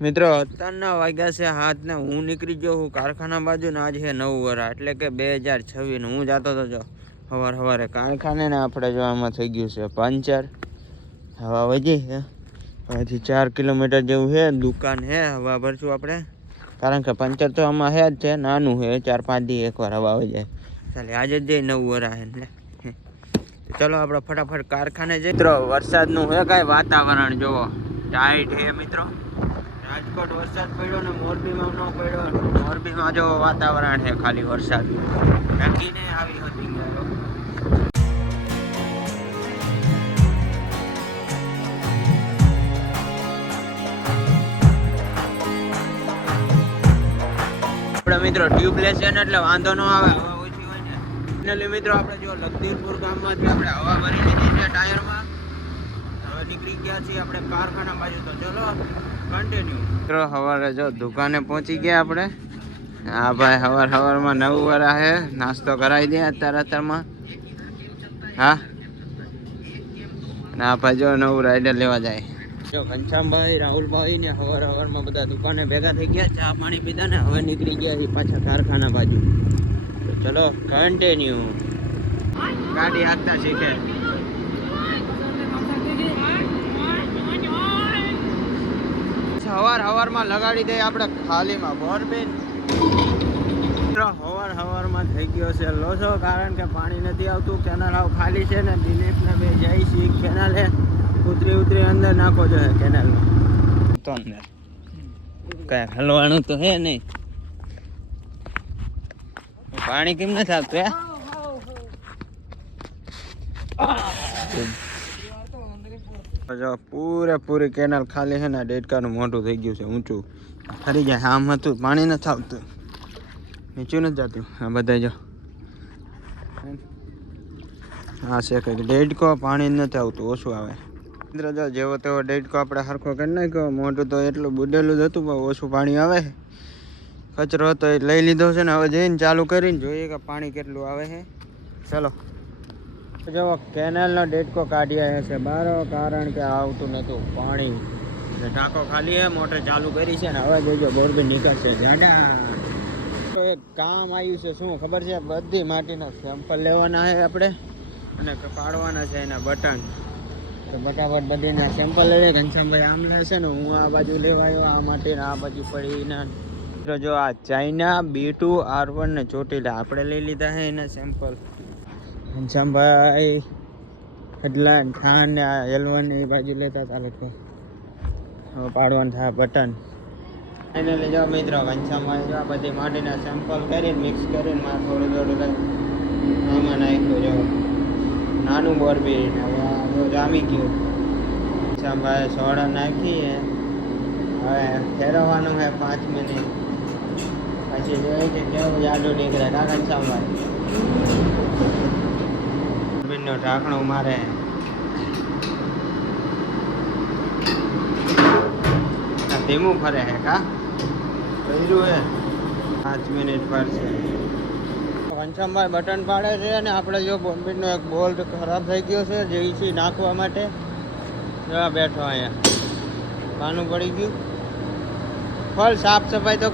મિત્રો અત્યારના વાગ્યા છે હાથ ને હું નીકળી ગયો હું કારખાના બાજુ ને આજ નવ વરા, એટલે કે બે હજાર છવ્વીસ હું જાતો હતો જો સવાર સવારે કારખાને ને આપણે જો થઈ ગયું છે પંચર. હવા વધી છે. હવેથી ચાર કિલોમીટર જેવું છે. દુકાન છે, હવા ભરશું આપણે. કારણ કે પંચર તો આમાં છે જ છે, નાનું છે. ચાર પાંચ દી એકવાર હવા આવી ચાલે, આજે જ જઈ નવ વરા એટલે. ચલો આપણે ફટાફટ કારખાને જઈએ. મિત્રો, વરસાદનું હે કાંઈ વાતાવરણ જોવો ટાઈટ છે, મિત્રો. રાજકોટ વરસાદ પડ્યો ને મોરબીમાં ન પડ્યો મોરબીમાં જો વાતાવરણ છે ખાલી વરસાદ. નક્કીને આવી હતી. આપણે મિત્રો ટ્યુબલેસ છે ને એટલે વાંધો ન આવે, હવા ઓછી હોય ને. મિત્રો આપણે જો લખદીરપુર ગામમાંથી આપણે હવા ભરી લીધી છે ટાયરમાં. હવે નીકળી ગયા છીએ આપણે કારખાના બાજુ તો ચલો. કન્ટિન્યુ સવારે જો દુકાને પહોંચી ગયા આપણે. હા ભાઈ સવાર સવારમાં નવું વાર છે. નાસ્તો કરાવી દે અત્યારે અત્યારમાં. હા? ના ભાઈ જો નવું રાઈડર લેવા જાય. જો ઘનશ્યામભાઈ, રાહુલભાઈ ને સવાર સવારમાં બધા દુકાને ભેગા થઈ ગયા. ચા પાણી પીધા ને હવે નીકળી ગયા છે પાછા કારખાના બાજુ. ચલો કન્ટિન્યુ ગાડી હાંકતા શીખે. હવાર હવારમાં લગાડી દઈએ આપણે ખાલીમાં. બોરબેન હવાર હવારમાં થઈ ગયો છે. લોસો કારણ કે પાણી નથી આવતું. કેનાલ આવ ખાલી છે ને દિલીપ ને બે જાય છે કેનાલે. ઉતરી ઉતરી અંદર નાખો છે કેનાલમાં. તો અંદર કઈ હલવાનું તો હે નહીં. પાણી કેમ નથી આવતું યાર જો પૂરેપૂરી કેનાલ ખાલી છે ને ડેડકાનું મોટું થઈ ગયું છે ઊંચું. ફરી જાય. આમ હતું, પાણી નથી આવતું. નીચું નથી જતું. આ બધા જો. હા છે કંઈક ડેડકો, પાણી નથી આવતું, ઓછું આવે. મિત્ર જો, જેવો તેવો ડેડકો આપણે સરખો કરી નાખ્યો મોટું તો એટલું બુડેલું જ હતું, પણ ઓછું પાણી આવે કચરો હતો એ લઈ લીધો છે ને, હવે જઈને ચાલુ કરીને જોઈએ કે પાણી કેટલું આવે છે. ચલો. જો કેનાલનો ડેટકો કાઢ્યા છે. બહાર કારણ કે આવતું નહોતું પાણી. એટલે ટાંકો ખાલી છે મોટર ચાલુ કરી છે ને હવે જોજો બોરબી નીકળશે. ગાડા તો એક કામ આવ્યું છે, શું ખબર છે? બધી માટીના સેમ્પલ લેવાના છે આપણે. અને પાડવાના છે એના બટન. તો ફટાફટ બધીના સેમ્પલ લઈએ. ઘનશ્યામભાઈ આમ લેશે ને, હું આ બાજુ લેવા આવ્યો, આ માટે આ બાજુ પડીને જો આ China, B two, R one ને ચોટીલા આપણે લઈ લીધા છે એના સેમ્પલ ઘનશ્યામભાઈ ખડલા ને ને આ એલવન એ બાજુ લેતા હતા લોકો. હવે પાડવાનું થાય બટન. ફાઇનલી જો મિત્રો ઘનશ્યામભાઈ જો આ બધી માટીના સેમ્પલ કરીને મિક્સ કરીને મારે થોડું થોડું આમાં નાખ્યું જો. નાનું બોરબી હવે જામી ગયું. ઘનશ્યામભાઈ સોડા નાખીએ હવે ફેરવવાનું છે પાંચ મિનિટ. પછી જોઈએ કે કેવું જાડું નીકળે. ના ઘનશ્યામભાઈ નો ઢાંકણું મારે. ધીમું ફરે હે કા? કર્યું હે. પાંચ મિનિટ ફરશે ઘનશ્યામભાઈ બટન પાડે છે અને આપણે જો બોમ્બીનો એક બોલ્ટ ખરાબ થઈ ગયો છે જેઈસી નાખવા માટે. જવા બેઠો અહીંયા. પાનું પડી ગયું. ફળ સાફ સફાઈ તો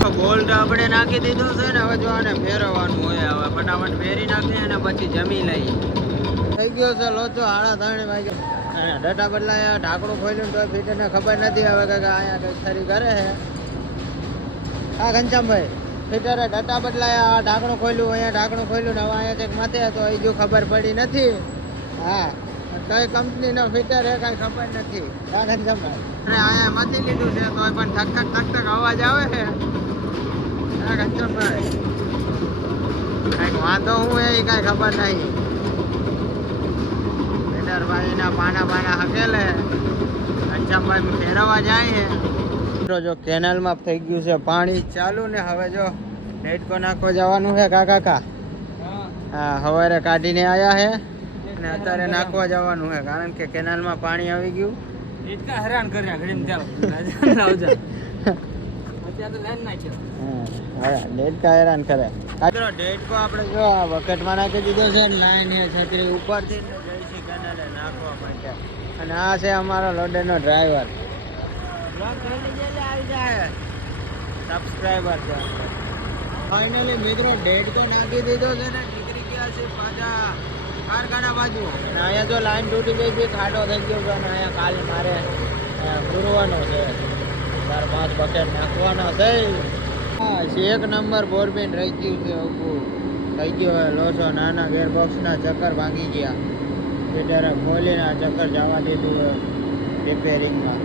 કરીએ બોલ્ટ આપણે નાખી દીધો છે ને, હવે જો આને ફેરવવાનું હોય, હવે ફટાફટ ફેરી નાખીએ અને પછી જમી લઈએ. થઈ ગયો છે લોચો આડા ત્રણ વાગે ડટા બદલાયા, ઢાંકણું ખોલ્યું તો ફીટરને ખબર નથી હવે કે અહીંયા કંઈક ખરી કરે છે. હા, ઘનશ્યામભાઈ, ફીટરે ડટા બદલાયા, ઢાકણું ખોલ્યું, અહીંયા ઢાંકણું ખોલ્યું ને હવે અહીંયા કંઈક માથે તો હજુ ખબર પડી નથી. હા કઈ કંપનીનો ફીટર એ કાંઈ ખબર નથી. હા, ઘનશ્યામભાઈ. અરે અહીંયા માથી લીધું છે તો પણ ધક ધક ધક ધક અવાજ આવે છે. હા ઘનશ્યામભાઈ કાંઈક વાંધો હું એ કાંઈ ખબર નહીં. ભાઈના પાના પાના હકેલે. ઘનશ્યામભાઈ ફેરવવા જાય મિત્રો જો કેનાલમાં થઈ ગયું છે પાણી ચાલુ ને હવે જો નેટકો નાખવા જવાનું છે કાકા કા. હા સવારે કાઢીને આવ્યા છે ને અત્યારે નાખવા જવાનું છે કારણ કે કેનાલમાં પાણી આવી ગયું. હેરાન કર્યા ઘડીને આપણે જો આ દીધો છે ફાઇનલી મિત્રો, ડેટ તો નાખી દીધો છે ને, નીકળી ગયા છે પાછા કારખાના બાજુ. અને અહીંયા જો લાઈન તૂટી ગઈ છે થઈ ગયો છે અને અહીંયા કાલ મારે પૂરવાનો છે. ચાર, પાંચ બકેટ નાખવાના હા એક નંબર બોરબીન રહી ગયું છે ઊભું થઈ ગયો હોય લોસો. નાના ગેરબોક્સના ચક્કર ભાંગી ગયા. એ ખોલીના ચક્કર જવા દીધું રિપેરિંગમાં